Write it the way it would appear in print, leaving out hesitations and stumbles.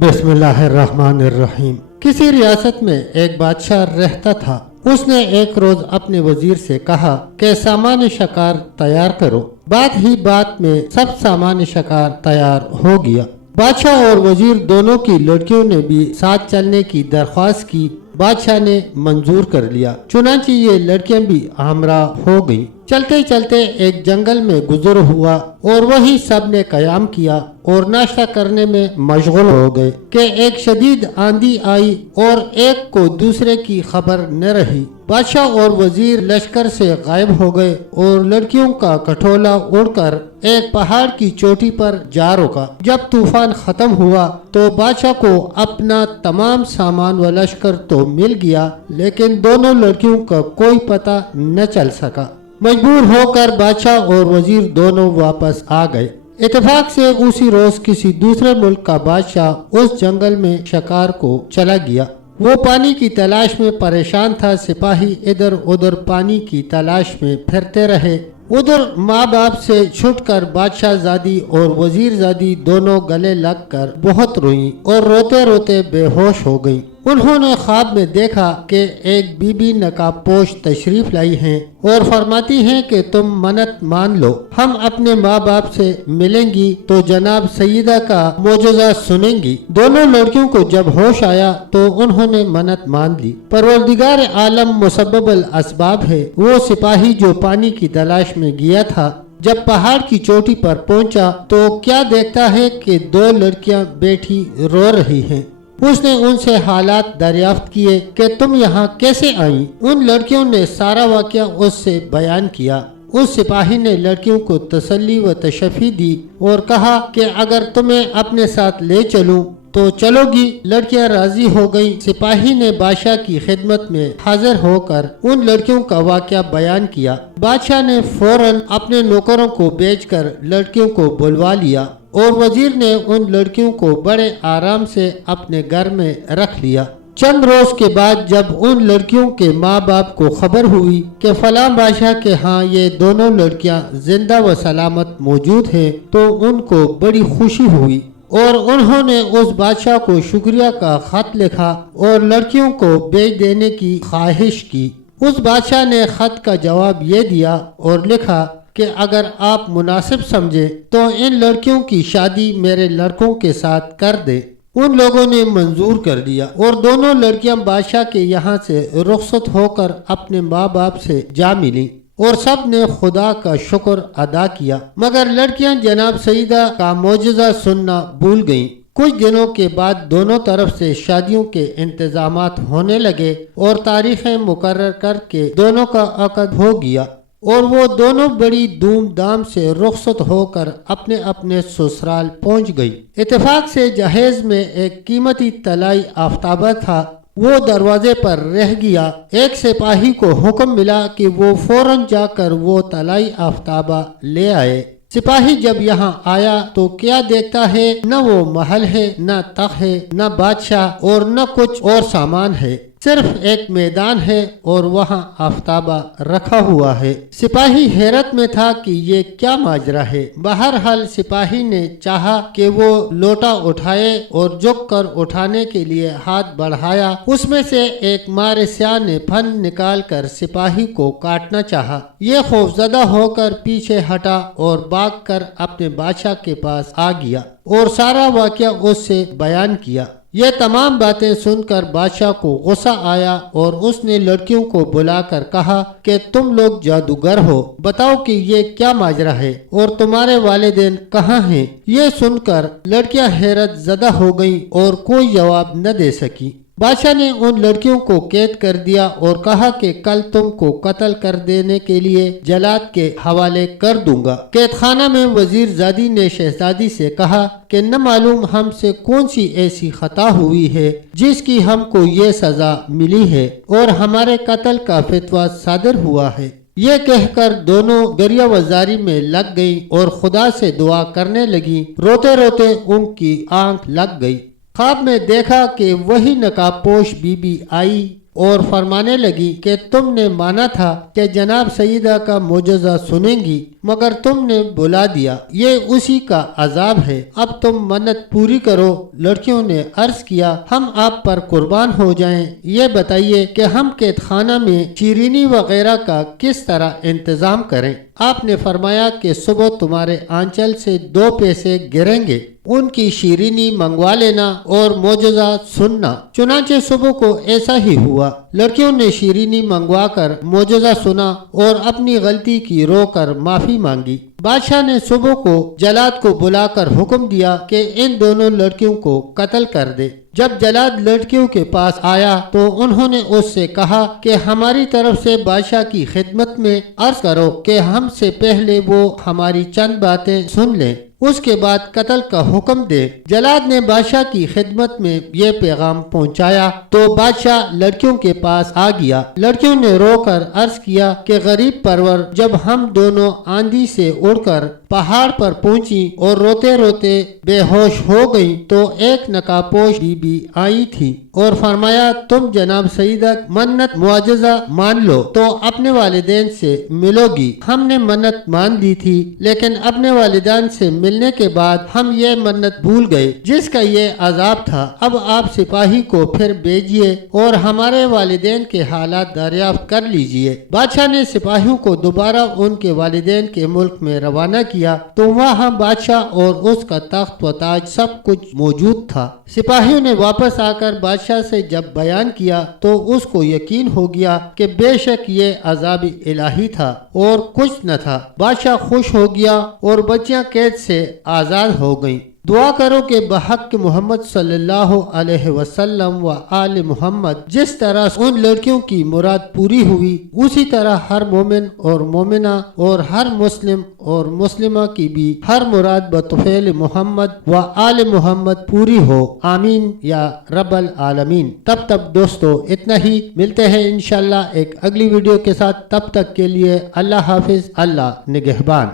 بسم اللہ الرحمن الرحیم۔ کسی ریاست میں ایک بادشاہ رہتا تھا۔ اس نے ایک روز اپنے وزیر سے کہا کہ سامان شکار تیار کرو۔ بات ہی بات میں سب سامان شکار تیار ہو گیا۔ بادشاہ اور وزیر دونوں کی لڑکیوں نے بھی ساتھ چلنے کی درخواست کی۔ بادشاہ نے منظور کر لیا، چنانچہ یہ لڑکیاں بھی ہمراہ ہو گئیں۔ چلتے چلتے ایک جنگل میں گزر ہوا اور وہی سب نے قیام کیا اور ناشتہ کرنے میں مشغول ہو گئے کہ ایک شدید آندھی آئی اور ایک کو دوسرے کی خبر نہ رہی۔ بادشاہ اور وزیر لشکر سے غائب ہو گئے اور لڑکیوں کا کٹھولا اڑ کر ایک پہاڑ کی چوٹی پر جا رکا۔ جب طوفان ختم ہوا تو بادشاہ کو اپنا تمام سامان و لشکر تو مل گیا، لیکن دونوں لڑکیوں کا کوئی پتہ نہ چل سکا۔ مجبور ہو کر بادشاہ اور وزیر دونوں واپس آ گئے۔ اتفاق سے اسی روز کسی دوسرے ملک کا بادشاہ اس جنگل میں شکار کو چلا گیا۔ وہ پانی کی تلاش میں پریشان تھا۔ سپاہی ادھر ادھر پانی کی تلاش میں پھرتے رہے۔ ادھر ماں باپ سے چھٹ کر بادشاہ زادی اور وزیر زادی دونوں گلے لگ کر بہت روئیں اور روتے روتے بے ہوش ہو گئیں۔ انہوں نے خواب میں دیکھا کہ ایک بی بی نقاب پوش تشریف لائی ہیں اور فرماتی ہیں کہ تم منت مان لو، ہم اپنے ماں باپ سے ملیں گی تو جناب سیدہ کا معجزہ سنیں گی۔ دونوں لڑکیوں کو جب ہوش آیا تو انہوں نے منت مان لی۔ پروردگار عالم مسبب الاسباب ہے۔ وہ سپاہی جو پانی کی تلاش میں گیا تھا، جب پہاڑ کی چوٹی پر پہنچا تو کیا دیکھتا ہے کہ دو لڑکیاں بیٹھی رو رہی ہیں۔ اس نے ان سے حالات دریافت کیے کہ تم یہاں کیسے آئیں؟ ان لڑکیوں نے سارا واقعہ اس سے بیان کیا۔ اس سپاہی نے لڑکیوں کو تسلی و تشفی دی اور کہا کہ اگر تمہیں اپنے ساتھ لے چلوں تو چلو گی؟ لڑکیاں راضی ہو گئیں۔ سپاہی نے بادشاہ کی خدمت میں حاضر ہو کر ان لڑکیوں کا واقعہ بیان کیا۔ بادشاہ نے فوراً اپنے نوکروں کو بھیج کر لڑکیوں کو بلوا لیا اور وزیر نے ان لڑکیوں کو بڑے آرام سے اپنے گھر میں رکھ لیا۔ چند روز کے بعد جب ان لڑکیوں کے ماں باپ کو خبر ہوئی کہ فلاں بادشاہ کے ہاں یہ دونوں لڑکیاں زندہ و سلامت موجود ہیں تو ان کو بڑی خوشی ہوئی اور انہوں نے اس بادشاہ کو شکریہ کا خط لکھا اور لڑکیوں کو بھیج دینے کی خواہش کی۔ اس بادشاہ نے خط کا جواب یہ دیا اور لکھا کہ اگر آپ مناسب سمجھے تو ان لڑکیوں کی شادی میرے لڑکوں کے ساتھ کر دے۔ ان لوگوں نے منظور کر دیا اور دونوں لڑکیاں بادشاہ کے یہاں سے رخصت ہو کر اپنے ماں باپ سے جا ملیں اور سب نے خدا کا شکر ادا کیا، مگر لڑکیاں جناب سیدہ کا معجزہ سننا بھول گئیں۔ کچھ دنوں کے بعد دونوں طرف سے شادیوں کے انتظامات ہونے لگے اور تاریخیں مقرر کر کے دونوں کا عقد ہو گیا اور وہ دونوں بڑی دھوم دھام سے رخصت ہو کر اپنے اپنے سسرال پہنچ گئی۔ اتفاق سے جہیز میں ایک قیمتی طلائی آفتابہ تھا، وہ دروازے پر رہ گیا۔ ایک سپاہی کو حکم ملا کہ وہ فوراً جا کر وہ طلائی آفتابہ لے آئے۔ سپاہی جب یہاں آیا تو کیا دیکھتا ہے؟ نہ وہ محل ہے، نہ تخت ہے، نہ بادشاہ اور نہ کچھ اور سامان ہے، صرف ایک میدان ہے اور وہاں آفتابہ رکھا ہوا ہے۔ سپاہی حیرت میں تھا کہ یہ کیا ماجرا ہے۔ بہرحال سپاہی نے چاہا کہ وہ لوٹا اٹھائے اور جھک کر اٹھانے کے لیے ہاتھ بڑھایا۔ اس میں سے ایک مار سیاہ نے پھن نکال کر سپاہی کو کاٹنا چاہا۔ یہ خوفزدہ ہو کر پیچھے ہٹا اور بھاگ کر اپنے بادشاہ کے پاس آ گیا اور سارا واقعہ اس سے بیان کیا۔ یہ تمام باتیں سن کر بادشاہ کو غصہ آیا اور اس نے لڑکیوں کو بلا کر کہا کہ تم لوگ جادوگر ہو، بتاؤ کہ یہ کیا ماجرا ہے اور تمہارے والدین کہاں ہیں؟ یہ سن کر لڑکیاں حیرت زدہ ہو گئیں اور کوئی جواب نہ دے سکی۔ بادشاہ نے ان لڑکیوں کو قید کر دیا اور کہا کہ کل تم کو قتل کر دینے کے لیے جلاد کے حوالے کر دوں گا۔ قید خانہ میں وزیر زادی نے شہزادی سے کہا کہ نہ معلوم ہم سے کون سی ایسی خطا ہوئی ہے جس کی ہم کو یہ سزا ملی ہے اور ہمارے قتل کا فتویٰ صادر ہوا ہے۔ یہ کہہ کر دونوں گریہ وزاری میں لگ گئیں اور خدا سے دعا کرنے لگیں۔ روتے روتے ان کی آنکھ لگ گئی۔ خواب میں دیکھا کہ وہی نقاب پوش بی بی آئی اور فرمانے لگی کہ تم نے مانا تھا کہ جناب سیدہ کا معجزہ سنیں گی مگر تم نے بلا دیا، یہ اسی کا عذاب ہے، اب تم منت پوری کرو۔ لڑکیوں نے عرض کیا ہم آپ پر قربان ہو جائیں، یہ بتائیے کہ ہم قید خانہ میں شیرینی وغیرہ کا کس طرح انتظام کریں؟ آپ نے فرمایا کہ صبح تمہارے آنچل سے 2 پیسے گریں گے، ان کی شیرینی منگوا لینا اور معجزہ سننا۔ چنانچہ صبح کو ایسا ہی ہوا، لڑکیوں نے شیرینی منگوا کر معجزہ سنا اور اپنی غلطی کی رو کر معافی مانگی۔ بادشاہ نے صبح کو جلاد کو بلا کر حکم دیا کہ ان دونوں لڑکیوں کو قتل کر دے۔ جب جلاد لڑکیوں کے پاس آیا تو انہوں نے اس سے کہا کہ ہماری طرف سے بادشاہ کی خدمت میں عرض کرو کہ ہم سے پہلے وہ ہماری چند باتیں سن لیں، اس کے بعد قتل کا حکم دے۔ جلاد نے بادشاہ کی خدمت میں یہ پیغام پہنچایا تو بادشاہ لڑکیوں کے پاس آ گیا۔ لڑکیوں نے رو کر عرض کیا کہ غریب پرور، جب ہم دونوں آندھی سے اڑ کر پہاڑ پر پہنچی اور روتے روتے بے ہوش ہو گئی تو ایک نقابپوش بی بی آئی تھی اور فرمایا تم جناب سیدہ منت معجزہ مان لو تو اپنے والدین سے ملو گی۔ ہم نے منت مان لی تھی لیکن اپنے والدین سے ملنے کے بعد ہم یہ منت بھول گئے جس کا یہ عذاب تھا۔ اب آپ سپاہی کو پھر بھیجیے اور ہمارے والدین کے حالات دریافت کر لیجیے۔ بادشاہ نے سپاہیوں کو دوبارہ ان کے والدین کے ملک میں روانہ کیا تو وہاں بادشاہ اور اس کا تخت و تاج سب کچھ موجود تھا۔ سپاہیوں نے واپس آ کر بادشاہ سے جب بیان کیا تو اس کو یقین ہو گیا کہ بے شک یہ عذاب الہی تھا اور کچھ نہ تھا۔ بادشاہ خوش ہو گیا اور بچیاں قید سے آزاد ہو گئیں۔ دعا کرو کہ بحق محمد صلی اللہ علیہ وسلم و آل محمد جس طرح ان لڑکیوں کی مراد پوری ہوئی اسی طرح ہر مومن اور مومنہ اور ہر مسلم اور مسلمہ کی بھی ہر مراد بطفیل محمد و آل محمد پوری ہو، آمین یا رب العالمین۔ تب دوستو اتنا ہی، ملتے ہیں انشاءاللہ ایک اگلی ویڈیو کے ساتھ، تب تک کے لیے اللہ حافظ، اللہ نگہبان۔